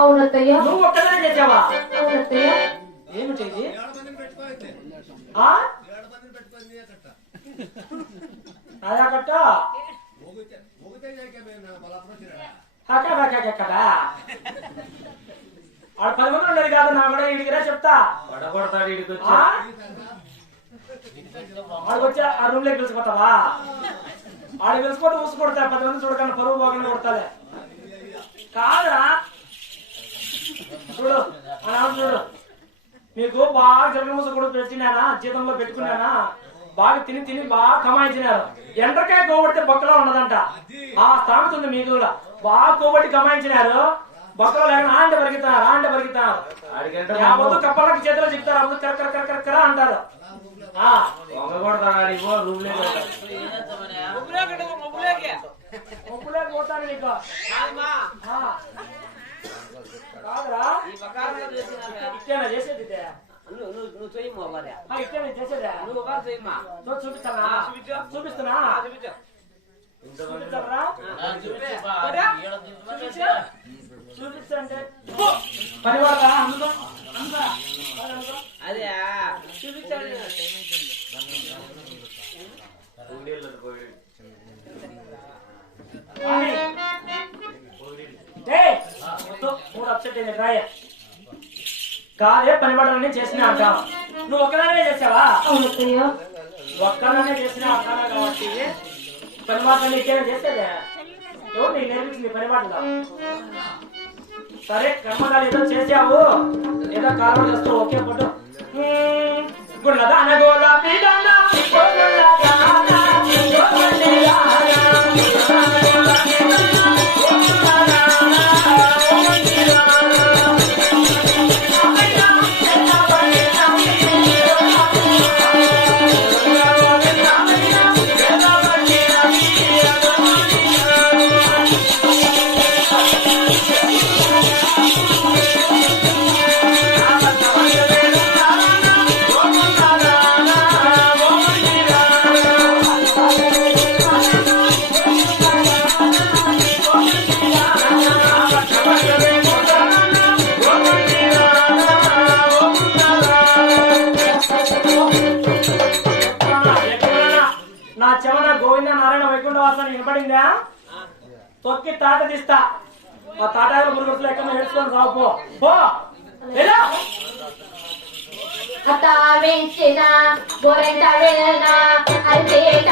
అవునత్తయ్య. నువ్వు ఒక్కదానే చేసావా? అవునత్తయ్య. ఏమిటి ఇది? అదా కట్ట కదా ఆడ 10 మంది ఉండదు కాదు. నా కూడా ఇడిగిరా చెప్తా పడగొడతాడు ఇడికి ఆడికొచ్చి ఆ రూమ్ లోకి కలిసిపోతావా? ఆడ కలిసిపోతే ఊసి కొడతా. 10 మంది చూడకన్నా పరువు పోకుండా కొడతాలే కాదురా. చూడు అలా చూడు, నీకు బాగా జరగ ముస కూడా పెట్టినానా, జీతంలో పెట్టుకున్నానా, బాగా తిని తిని బాగా కమాయించినారు. ఎండ్రకాయ కోబడితే బొక్కలో ఉన్నదంట. ఆ స్థానం ఉంది మీకు కూడా. బాగా కోబట్టి కమాయించినారు. బొక్కలో లేకుండా ఆంటే పరిగెత్తారు. యావద్దు కప్పలకి చేతిలో చెప్తారు. అప్పుడు కరకర కరకర కర అంటారు. ముప్పులోకి పోతాను నీకు కాదురా. ఇట్టేనా చేసేది? ఇట్టేనా చేసేదా? చూపిస్తానా? చూపిస్తానా? చూపిస్తారా? చూపిస్తంటే పని వాడదా? అదే చూపించాడు. కాదే పని పడాలని చేసినా అంట. నువ్వు ఒక్కదానే చేసావా? ఒక్కదానే చేసినా అంటానా కాబట్టి పని మాటలు నీకేమైనా చేసేదే? ఎవరు నీకు నేర్పించింది పని మాటలు? సరే కర్మకాలు ఏదో చేసావు, ఏదో కారణం చేస్తావు. ఒకే ఫోటో గుళ్ళదా అనగోలా వినపడిందా? తొక్కి తాట తీస్తా. ఆ తాటాలు మురుగులు ఎక్కడ నేర్చుకొని రావు. పో అత్త వెంచిన గోరెంట వెళ్ళనా అల్లేట